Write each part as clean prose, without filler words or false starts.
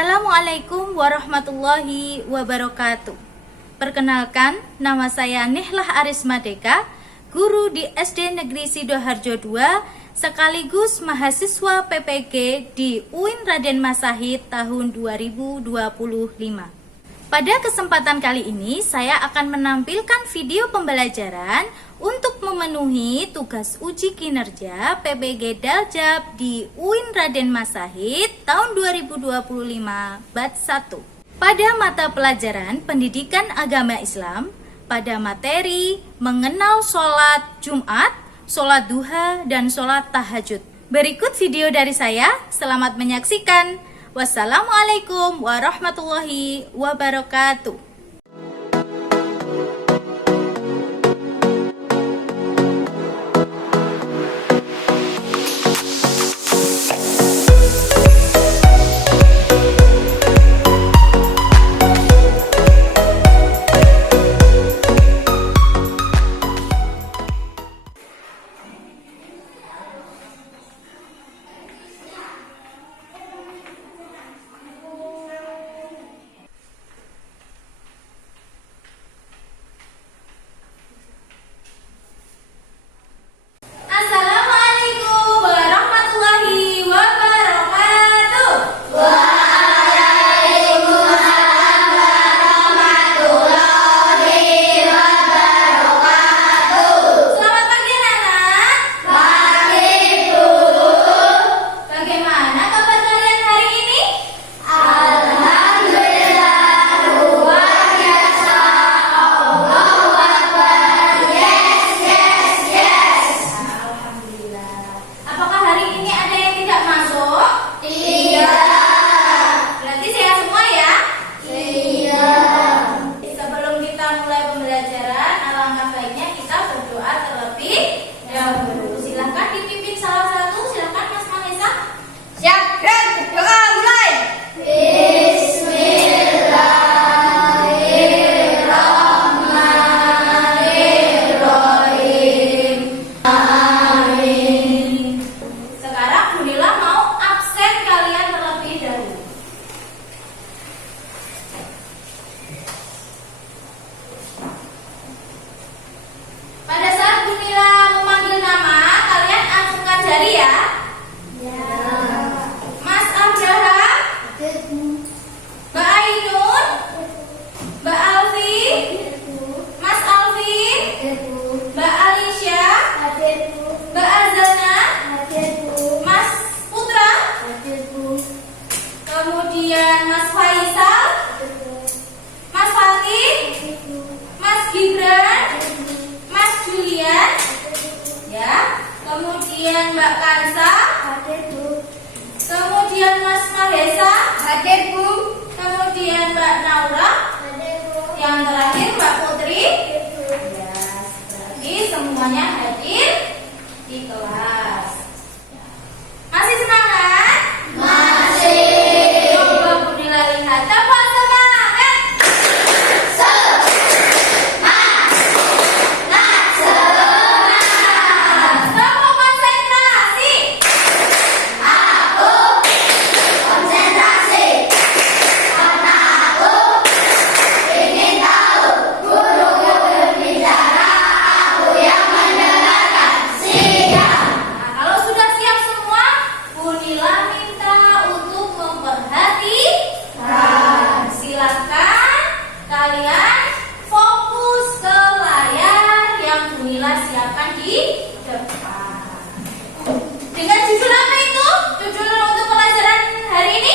Assalamualaikum warahmatullahi wabarakatuh. Perkenalkan, nama saya Nihlah Arisma Deka, guru di SD Negeri Sidoharjo II, sekaligus mahasiswa PPG di UIN Raden Mas Sahid tahun 2025. Pada kesempatan kali ini, saya akan menampilkan video pembelajaran untuk memenuhi tugas uji kinerja PPG Daljab di UIN Raden Mas Sahid tahun 2025 Bat 1. Pada mata pelajaran Pendidikan Agama Islam, pada materi mengenal sholat Jumat, sholat duha, dan sholat tahajud. Berikut video dari saya, selamat menyaksikan. Wassalamualaikum warahmatullahi wabarakatuh. Kemudian Mas Faisal, Mas Fatih, Mas Gibran, Mas Julian, ya. Kemudian Mbak Kansa, kemudian Mas Mahesa, kemudian Mbak Naura, yang terakhir Mbak Putri. Ya, berarti semuanya hadir di kelas. Masih semangat? Masih. Coba Bunila lihat. Coba semangat. Semangat. Coba konsentrasi. Aku konsentrasi. Karena aku ingin tahu. Guru berbicara, aku yang mendengarkan. Siap. Nah, kalau sudah siap semua, Bunila minta untuk memperhatikan. Silakan kalian fokus ke layar yang Bunila siapkan di depan. Dengan judul apa itu? Judul untuk pelajaran hari ini?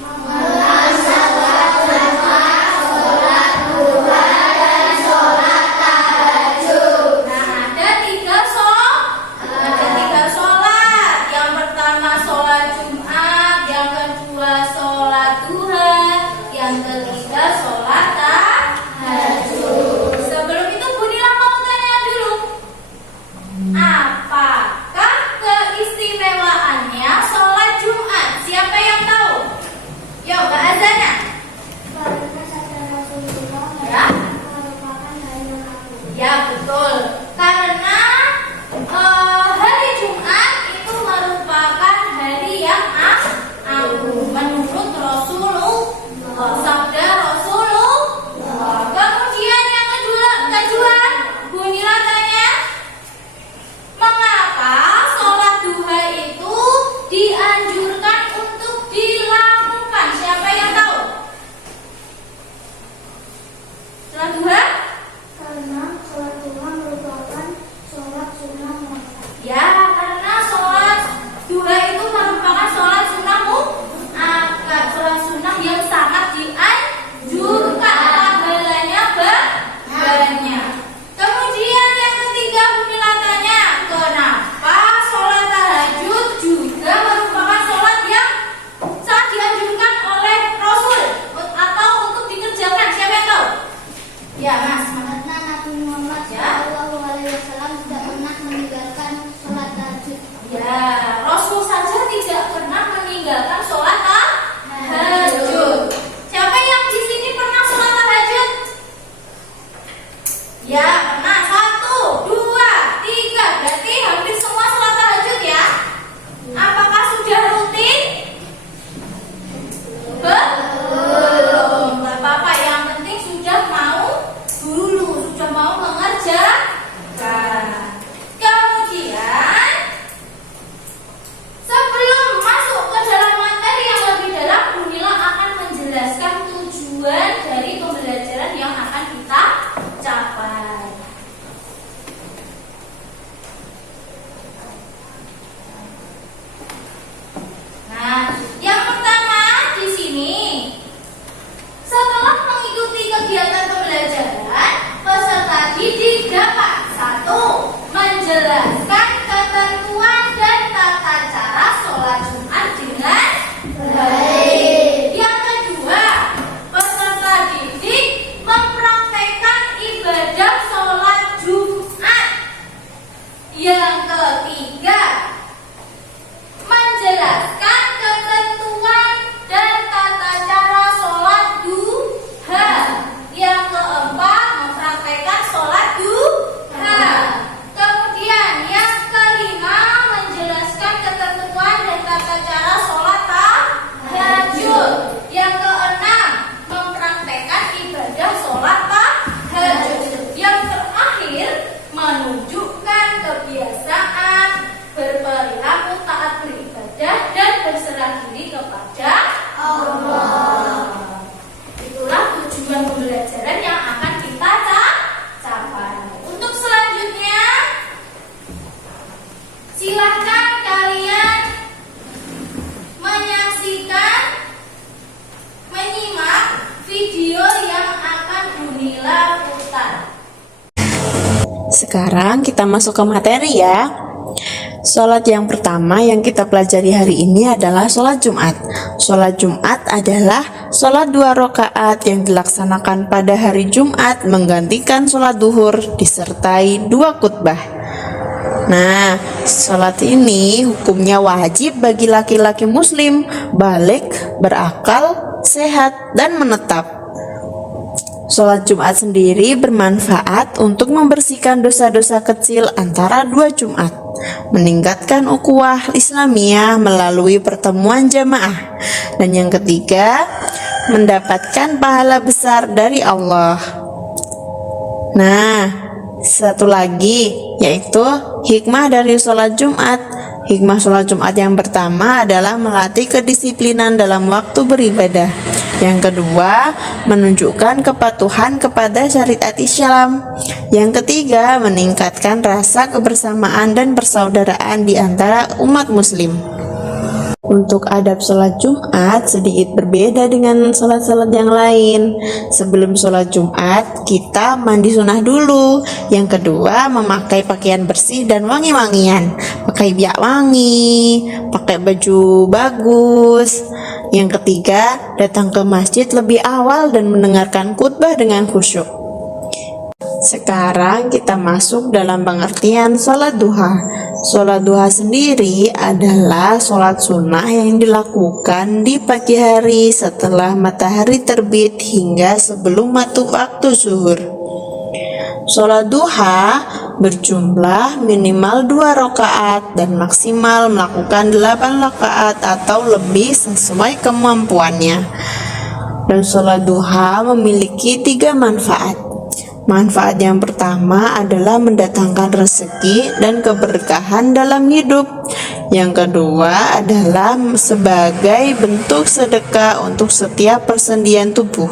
Mengenal sholat Jumat, sholat duha, dan sholat tahajud. Nah, ada tiga sholat. Yang pertama sholat Jumat, yang kedua sholat duha, yang ketiga sholat tahajud. Sebelum itu Bunila mau tanya dulu, apakah keistimewaannya sholat Jumat? Siapa yang tahu? Yang ketiga, menjelaskan ketentuan dan tata cara sholat duha. Yang keempat, mempraktekkan sholat duha. Kemudian yang kelima, menjelaskan ketentuan dan tata cara sholat tahajud. Yang keenam, mempraktekkan ibadah sholat tahajud. Yang terakhir, menunjukkan kebiasaan berperilaku taat beribadah dan berserah diri kepada Allah. Itulah tujuan pembelajaran yang akan kita capai. Untuk selanjutnya, silakan kalian menyimak video yang akan Bunila putar. Sekarang kita masuk ke materi ya. Sholat yang pertama yang kita pelajari hari ini adalah sholat Jumat. Sholat Jumat adalah sholat 2 rakaat yang dilaksanakan pada hari Jumat menggantikan sholat duhur disertai 2 khutbah. Nah, sholat ini hukumnya wajib bagi laki-laki muslim, balik, berakal, sehat, dan menetap. Sholat Jumat sendiri bermanfaat untuk membersihkan dosa-dosa kecil antara 2 Jumat, meningkatkan ukhuwah Islamiyah melalui pertemuan jamaah, dan yang ketiga, mendapatkan pahala besar dari Allah. Nah, satu lagi yaitu hikmah dari sholat Jumat. Hikmah sholat Jumat yang pertama adalah melatih kedisiplinan dalam waktu beribadah. Yang kedua, menunjukkan kepatuhan kepada syariat Islam. Yang ketiga, meningkatkan rasa kebersamaan dan persaudaraan di antara umat muslim. Untuk adab sholat Jumat sedikit berbeda dengan sholat-sholat yang lain. Sebelum sholat Jumat, kita mandi sunnah dulu. Yang kedua, memakai pakaian bersih dan wangi-wangian. Pakai minyak wangi, pakai baju bagus. Yang ketiga, datang ke masjid lebih awal dan mendengarkan khutbah dengan khusyuk. Sekarang kita masuk dalam pengertian sholat duha. Sholat duha sendiri adalah sholat sunnah yang dilakukan di pagi hari setelah matahari terbit hingga sebelum waktu zuhur. Sholat duha berjumlah minimal 2 rakaat dan maksimal melakukan 8 rakaat atau lebih sesuai kemampuannya. Dan sholat duha memiliki 3 manfaat. Manfaat yang pertama adalah mendatangkan rezeki dan keberkahan dalam hidup. Yang kedua adalah sebagai bentuk sedekah untuk setiap persendian tubuh.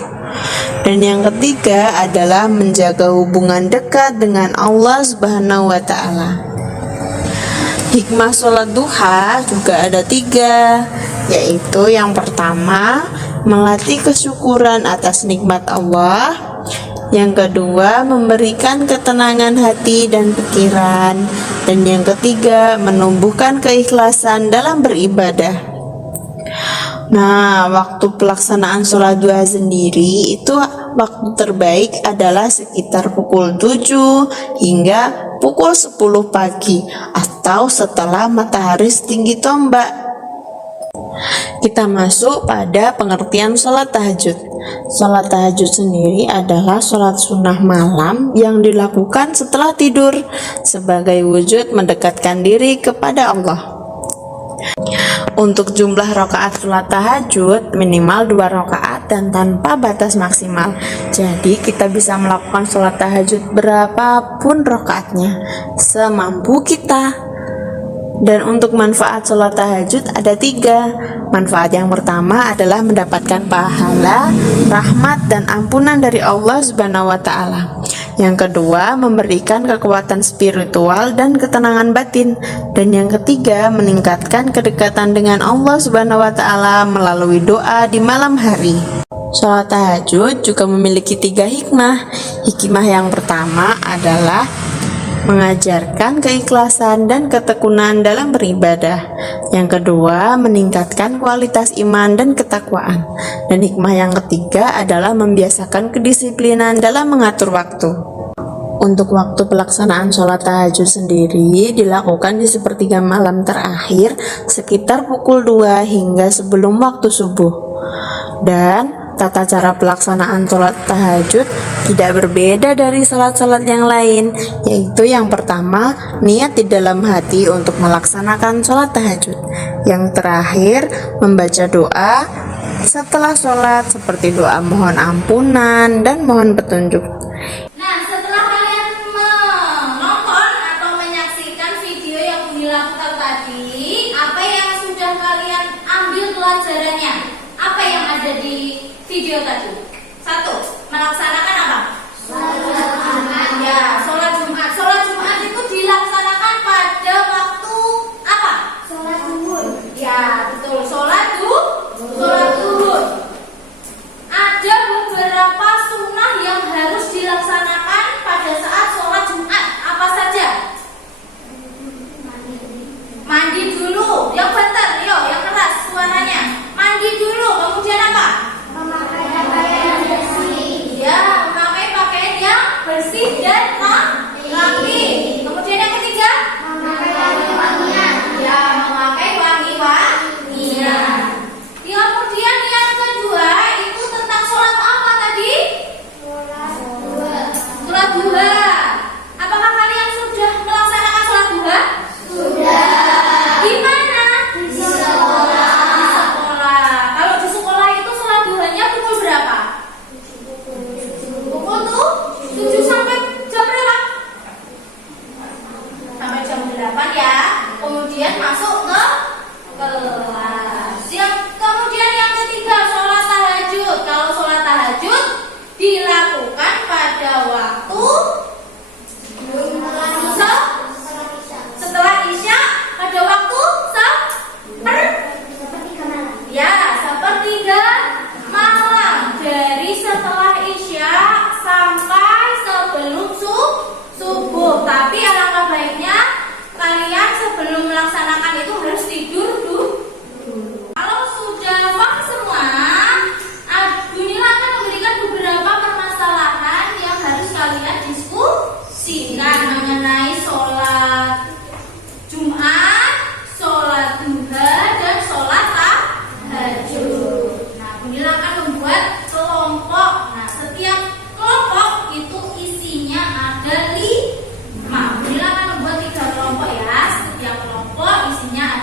Dan yang ketiga adalah menjaga hubungan dekat dengan Allah Subhanahu wa Ta'ala. Hikmah sholat duha juga ada 3, yaitu yang pertama, melatih kesyukuran atas nikmat Allah. Yang kedua, memberikan ketenangan hati dan pikiran. Dan yang ketiga, menumbuhkan keikhlasan dalam beribadah. Nah, waktu pelaksanaan sholat duha sendiri itu waktu terbaik adalah sekitar pukul 7 hingga pukul 10 pagi atau setelah matahari setinggi tombak. Kita masuk pada pengertian sholat tahajud. Sholat tahajud sendiri adalah sholat sunnah malam yang dilakukan setelah tidur sebagai wujud mendekatkan diri kepada Allah. Untuk jumlah rakaat sholat tahajud minimal 2 rakaat dan tanpa batas maksimal. Jadi kita bisa melakukan sholat tahajud berapapun rakaatnya, semampu kita. Dan untuk manfaat sholat tahajud ada 3. Manfaat yang pertama adalah mendapatkan pahala, rahmat, dan ampunan dari Allah Subhanahu wa Ta'ala. Yang kedua, memberikan kekuatan spiritual dan ketenangan batin. Dan yang ketiga, meningkatkan kedekatan dengan Allah Subhanahu wa Ta'ala melalui doa di malam hari. Sholat tahajud juga memiliki 3 hikmah. Hikmah yang pertama adalah mengajarkan keikhlasan dan ketekunan dalam beribadah. Yang kedua, meningkatkan kualitas iman dan ketakwaan. Dan hikmah yang ketiga adalah membiasakan kedisiplinan dalam mengatur waktu. Untuk waktu pelaksanaan sholat tahajud sendiri dilakukan di sepertiga malam terakhir sekitar pukul 2 hingga sebelum waktu subuh. Dan tata cara pelaksanaan sholat tahajud tidak berbeda dari sholat-sholat yang lain, yaitu yang pertama, niat di dalam hati untuk melaksanakan sholat tahajud. Yang terakhir, membaca doa setelah sholat seperti doa mohon ampunan dan mohon petunjuk. Nah, setelah kalian menonton atau menyaksikan video yang Bunda lakukan tadi, apa yang sudah kalian ambil pelajarannya? Apa yang ada di video tadi? 1. Melaksanakan apa? Sholat Jumat. Ya, sholat Jumat. Sholat Jumat itu dilaksanakan pada waktu apa? Sholat zuhur. Ya, betul. Sholat zuhur. Ada beberapa sunnah yang harus dilaksanakan pada saat sholat Jumat. Apa saja? Mandi dulu. Yang benar, yang keras suaranya. Mandi dulu. Kemudian apa? Memakai pakaian yang bersih. Ya, memakai pakaian yang bersih dan rapi. Kemudian yang ketiga? Memakai wangi-wangian. Ya, memakai wangi-wangian. Kemudian yang kedua itu tentang sholat apa tadi? Sholat duha. Apakah kalian sudah melaksanakan sholat duha? Sudah. Di mana? Di sekolah. Di sekolah. Kalau di sekolah itu sholat duhanya pukul berapa? Pukul 7 sampai jam berapa? Sampai jam 8 ya. Kemudian masuk ke kelas. Kemudian yang ketiga, sholat tahajud. Kalau sholat tahajud dilakukan pada waktu setelah isya, pada waktu sepertiga malam, dari setelah isya sampai sebelum subuh. Tapi alangkah baiknya kalian sebelum melaksanakan itu harus tidur dulu. Kalau sudah paham semua, Bunila akan memberikan beberapa permasalahan yang harus kalian diskusikan mengenai sholat Jumat, sholat duha, dan sholat tahajud. Nah, Bunila akan membuat kelompok. Nah, setiap kelompok itu isinya ada 5. Bunila akan membuat 3 kelompok ya. Setiap kelompok isinya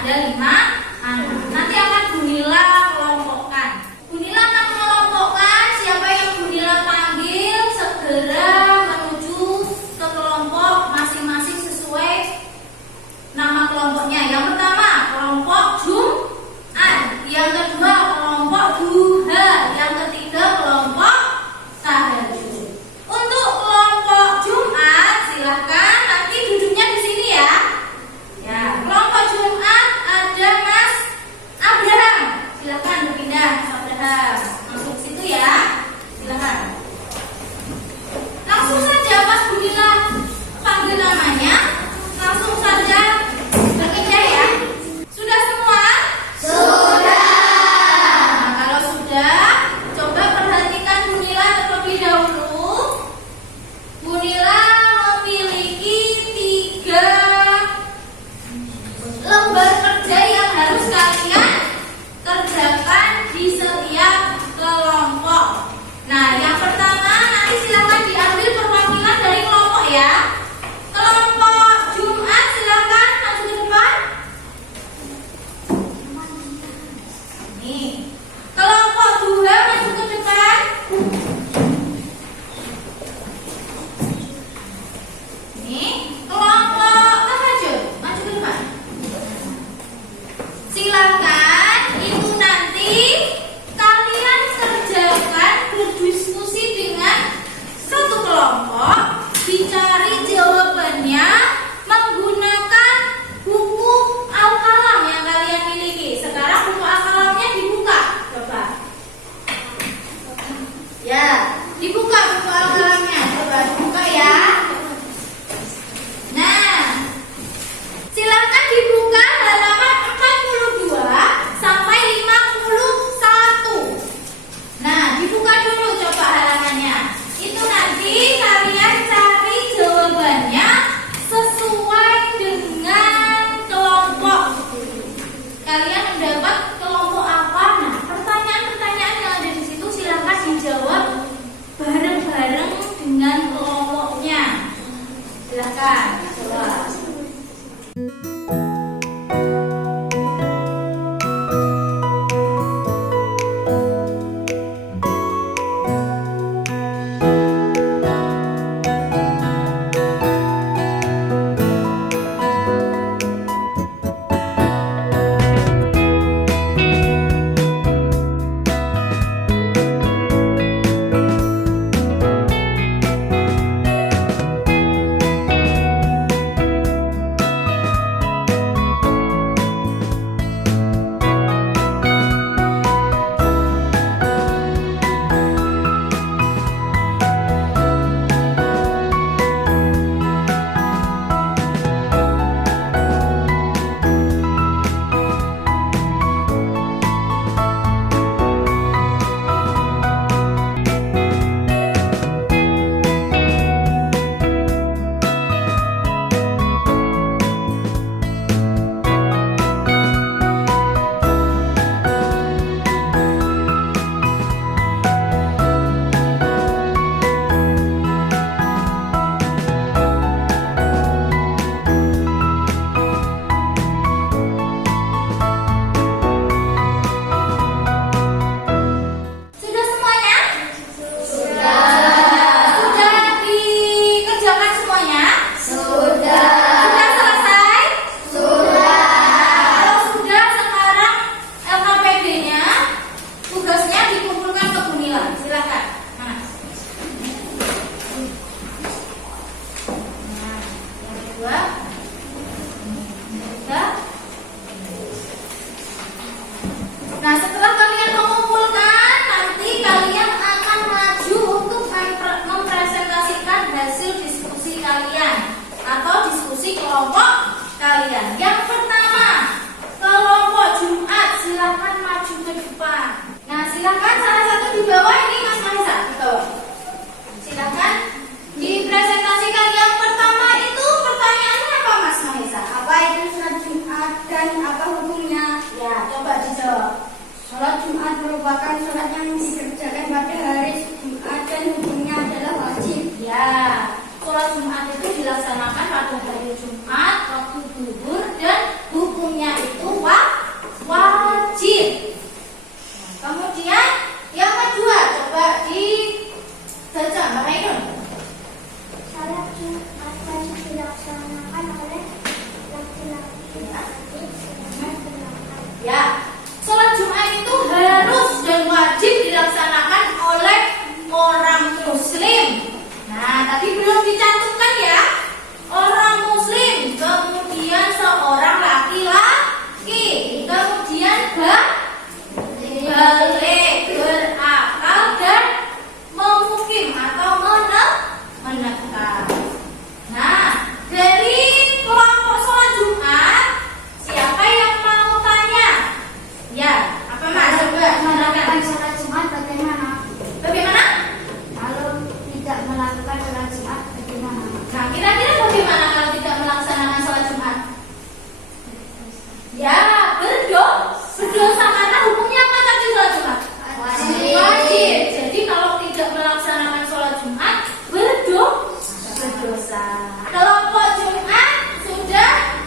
Ya, berdosa karena hukumnya apa tadi sholat Jumat? Wajib. Jadi kalau tidak melaksanakan sholat Jumat berdosa. Kelompok Jumat sudah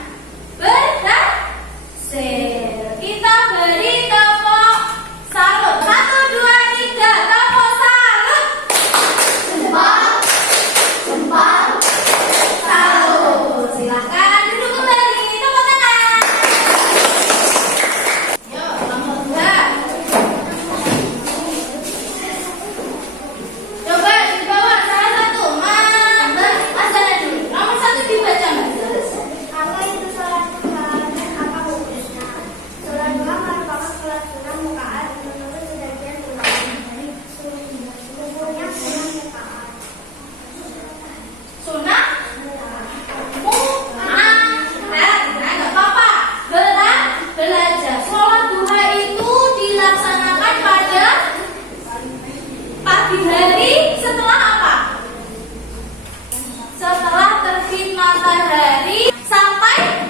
berhasil. Kita beri tepuk salut. 1, 2, 3, tepuk salut. Salut. Silakan duduk kembali. Tepuk tangan. Yuk, nomor 2. Coba dibawa salah satu. Azana dulu. Nomor 1 dibaca, Mbak. Apa itu sholat duha dan apa hukumnya? Sholat duha merupakan sholat sunnah mukaat menurut sebagian ulama. Hukumnya sunnah mukaat. Sunnah mu'akkad. Nah, enggak apa-apa. Belajar. Sholat duha itu dilaksanakan pada pagi hari setelah apa? Setelah terbit matahari sampai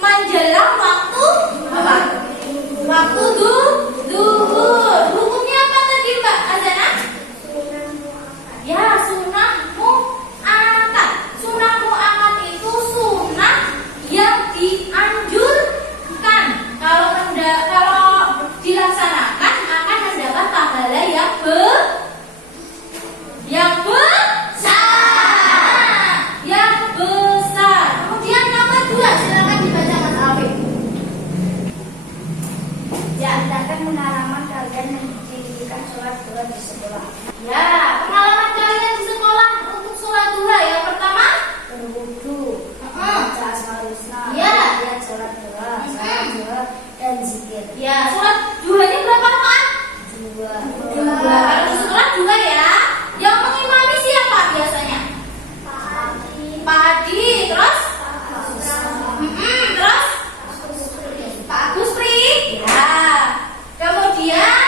menjelang waktu apa? Waktu zuhur. Hukumnya apa tadi, Mbak Azana? Sunnah muakkad. Ya, sunnah mu'akkad. Sunnah mu'akkad itu sunnah yang dianjurkan. Kalau dilaksanakan akan mendapat pahala yang besar. Kemudian nomor 2, silakan dibaca Mas Alvin. Ya, hendaknya pengalaman kalian mendirikan sholat duha di sekolah. Ya, pengalaman kalian di sekolah untuk sholat duha yang pertama. Berwudu, membaca asmaul husna, Ya. kemudian sholat duha, salat duha, dan zikir. Ya, sholat duhanya berapa rakaat? 2. Kalau di sekolah 2 ya. Yang mengimami siapa biasanya? Pak Adi, terus? Terus? Pak Agustri. Ya. Kemudian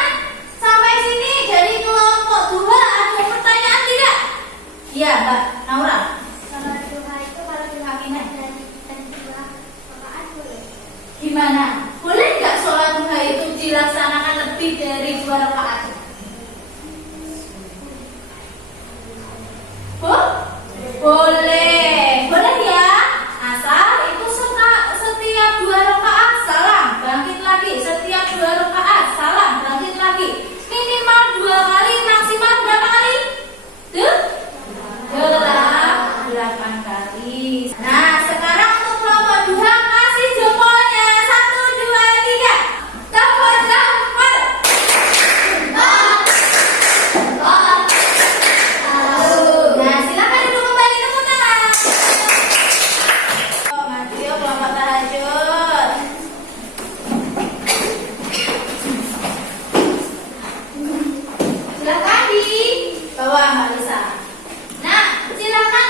sampai sini dari kelompok 2 ada pertanyaan tidak? Iya, Mbak Naura. Sholat duha itu kalau dilakukan dan 2 rakaat boleh. Gimana? Boleh nggak sholat duha itu dilaksanakan lebih dari 2 rakaat? Boleh. Boleh ya. Asal itu setiap 2 rakaat salam, bangkit lagi. Setiap 2 rakaat salam, bangkit lagi. Minimal 2 kali, maksimal berapa kali? 8 kali. Nah, sekarang untuk kelompok 2 kasih jempolnya. 1, 2, 3. Tepuk jempol. Nah, silakan duduk kembali, tepuk tangan. Maju yuk kelompok tahajud. Silakan dibawa Mbak Lisa. Nah, silakan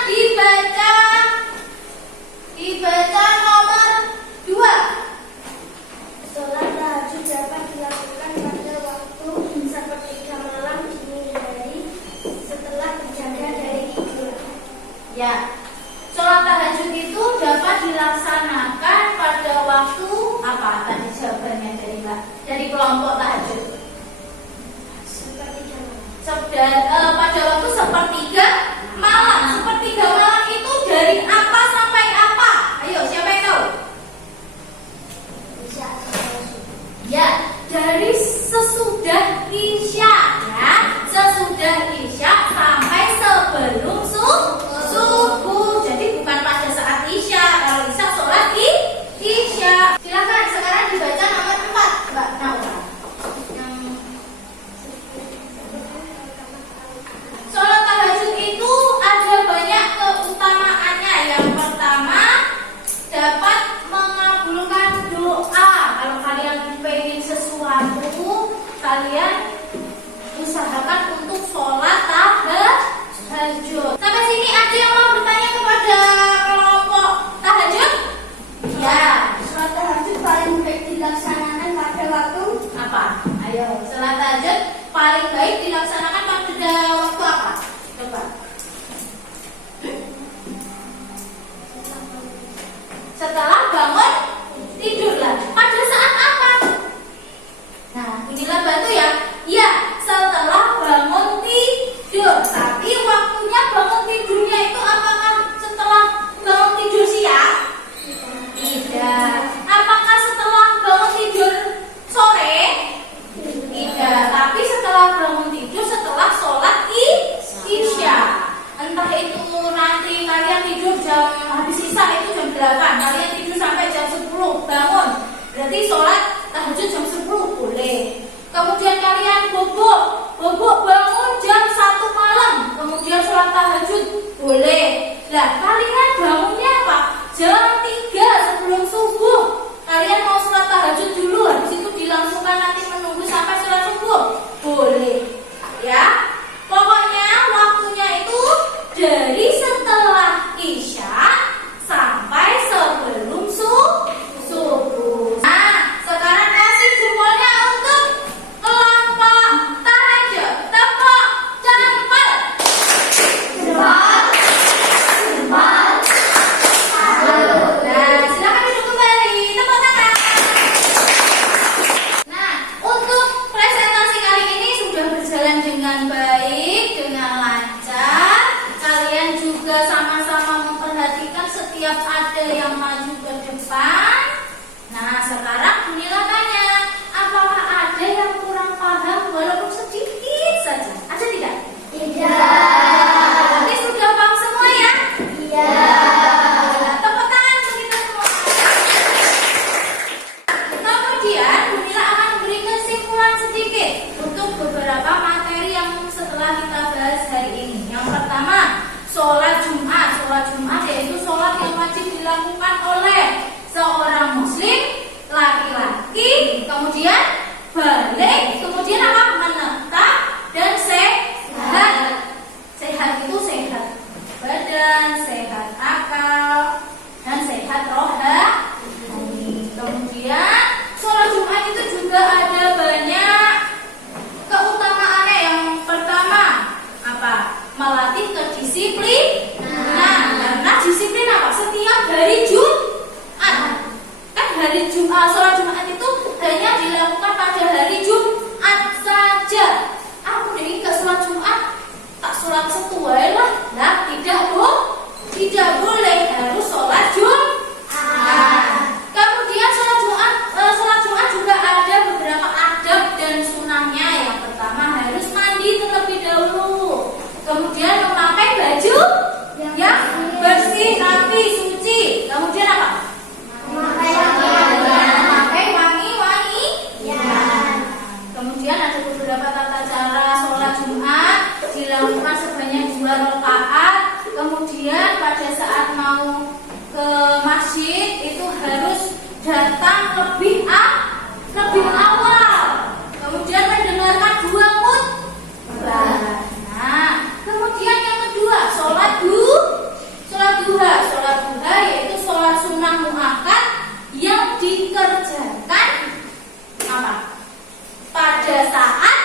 dibaca nomor 2. Sholat tahajud dapat dilakukan pada waktu sepertiga malam dini hari setelah berjaga dari tidur. Ya, sholat tahajud itu dapat dilaksanakan pada waktu apa? Tadi jawabannya dari kelompok tahajud. Sepertiga malam. Pada waktu sepertiga malam. Sepertiga malam itu dari apa sampai apa? Ayo, siapa yang tahu? Bisa sampai subuh. Ya, dari sesudah Isya ya. Sesudah Isya sampai sebelum subuh. Jadi bukan pada saat Isya. Kalau Isya sholat Isya. Silakan sekarang dibaca nomor 4, Mbak Naura. Sholat tahajud itu ada banyak keutamaannya. Yang pertama, dapat mengabulkan doa. Kalau kalian pengen sesuatu, kalian usahakan untuk sholat tahajud. Sampai sini ada yang mau bertanya kepada kelompok tahajud? Ya. Sholat tahajud paling baik dilaksanakan pada waktu Apa? Ayo, sholat tahajud paling baik dilaksanakan pada waktu apa? Coba. Setelah bangun tidur lah. dilakukan oleh seorang muslim laki-laki, kemudian balik, kemudian apa? Menetap dan sehat. Sehat itu sehat badan, sehat akal, dan sehat rohani. Kemudian sholat Jumat itu juga ada banyak keutamaannya. Yang pertama apa? Melatih kedisiplinan. Karena disiplin apa? Setiap hari Jumat. Kan hari Jumat, sholat Jumat itu hanya dilakukan pada hari Jumat saja. Aku nih ke sholat Jumat tak sholat setuai lah. Nah, tidak boleh, harus sholat Jumat. Kemudian sholat Jumat juga ada beberapa adab dan sunahnya. Yang pertama harus mandi terlebih dahulu. Kemudian memakai baju yang bersih, rapi, suci. Kemudian apa? Memakai wangi-wangian. Kemudian ada beberapa tata cara sholat Jumat, dilakukan sebanyak 2 rakaat. Kemudian pada saat mau ke masjid itu harus datang lebih awal. Kemudian mendengarkan 2 khutbah. Nah, kemudian yang kedua sholat duha. Sholat duha yaitu sholat sunnah muakkad yang dikerjakan apa? Pada saat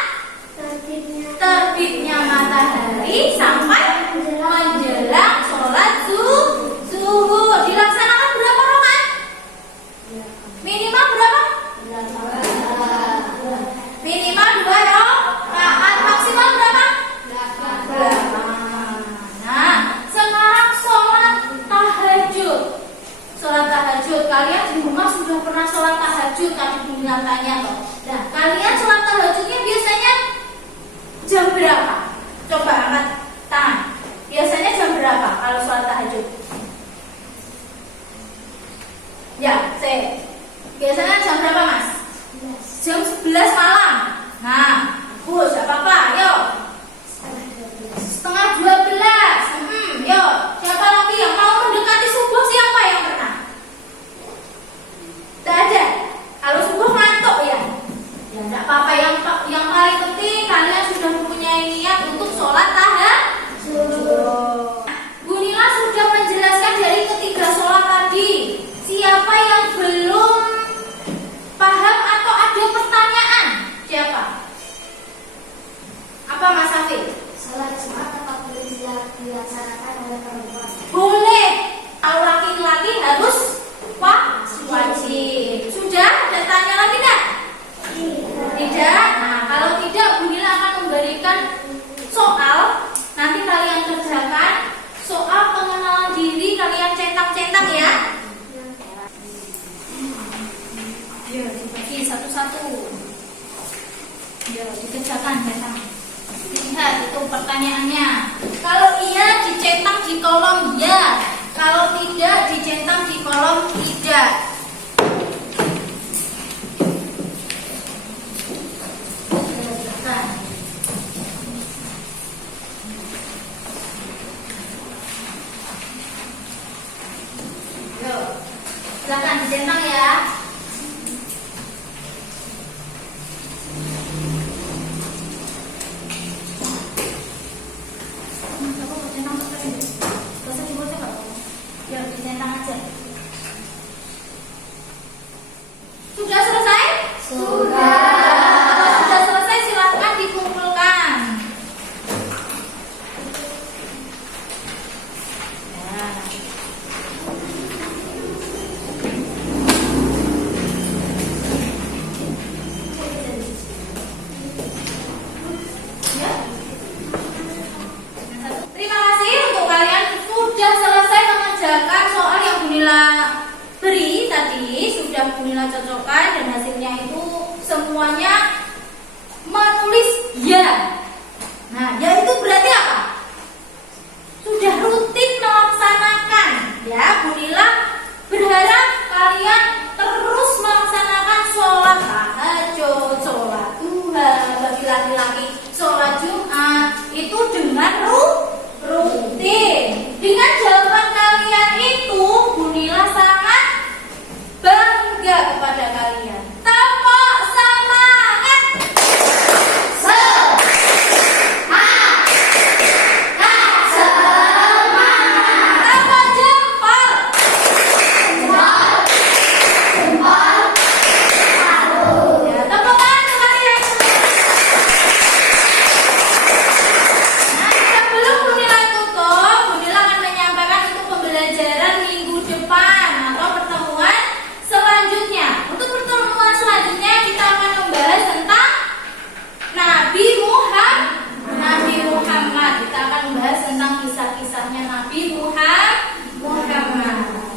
terbitnya matahari sampai menjelang sholat zuhur. Dilaksanakan berapa rakaat? Minimal berapa? Minimal 2 rakaat, maksimal berapa? 8. Nah, sekarang sholat tahajud. Sholat tahajud, kalian di rumah sudah pernah sholat tahajud? Tadi Bunda tanya toh. Nah, kalian sholat tahajudnya biasanya jam berapa? Coba angkat tangan. Biasanya jam berapa kalau sholat tahajud? Ya, biasanya jam berapa, Mas? Jam 11 malam. Nah, Bu, siapa apa? Yo. Setengah 12. Yo, siapa lagi yang mau mendekati subuh? Siapa yang pernah? Tidak ada. Kalau subuh ngantuk ya. Ya enggak apa-apa, yang paling penting kalian sudah mempunyai niat untuk sholat tahajud. Bu Nila sudah menjelaskan dari ketiga sholat tadi. Siapa yang belum paham atau ada pertanyaan? Siapa? Apa Mas Hafid? Sholat Jumat tetap boleh dilaksanakan oleh perempuan. Boleh. Kalau laki-laki harus wajib. Sudah? Ada tanya lagi enggak? Tidak. Nah, kalau tidak, Bu Nila akan memberikan soal. Nanti kalian kerjakan soal pengenalan diri, kalian centang-centang ya. Ya, dibagi satu-satu. Ya, dikerjakan centang. Lihat itu pertanyaannya. Kalau iya dicetak di kolom ya. Kalau tidak dicetak di kolom tidak. Silakan dicetak ya. Sudah selesai? Sudah. Kalau sudah selesai silakan dikumpulkan. Terima kasih untuk kalian sudah selesai mengerjakan soal yang Bu Nila beri tadi. Sudah Bu Nila cocokkan dan hasilnya itu semuanya menulis ya. Nah, ya itu berarti apa? Sudah rutin melaksanakan. Ya, Bu Nila berharap kalian terus melaksanakan sholat tahajud, sholat duha, bagi laki-laki sholat Jumat itu dengan rutin. Dengan jawaban kalian itu, Bu Nila kepada kalian. Tepuk semangat. Tepuk jempol. Ya, tepuk tangan kalian. Nah, sebelum Bunila tutup, Bunila akan menyampaikan untuk pembelajaran minggu depan atau pertemuan selanjutnya. Untuk pertemuan selanjutnya kita akan membahas tentang Nabi Muhammad. Kita akan membahas tentang kisah-kisahnya Nabi Muhammad.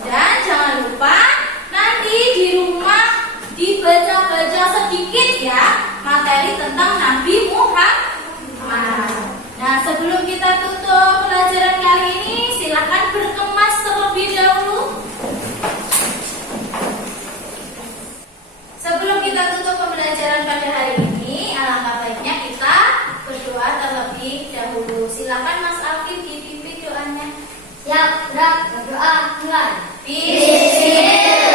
Dan jangan lupa nanti di rumah dibaca-baca sedikit ya materi tentang Nabi Muhammad. Nah, sebelum kita tutup pelajaran kali ini, silakan berkemas terlebih dahulu. Sebelum kita tutup pembelajaran pada hari ini, alangkah baiknya kita berdoa terlebih dahulu. Silakan Mas Afif dipimpin doanya. Siap, gerak, berdoa, mulai. Bismillah.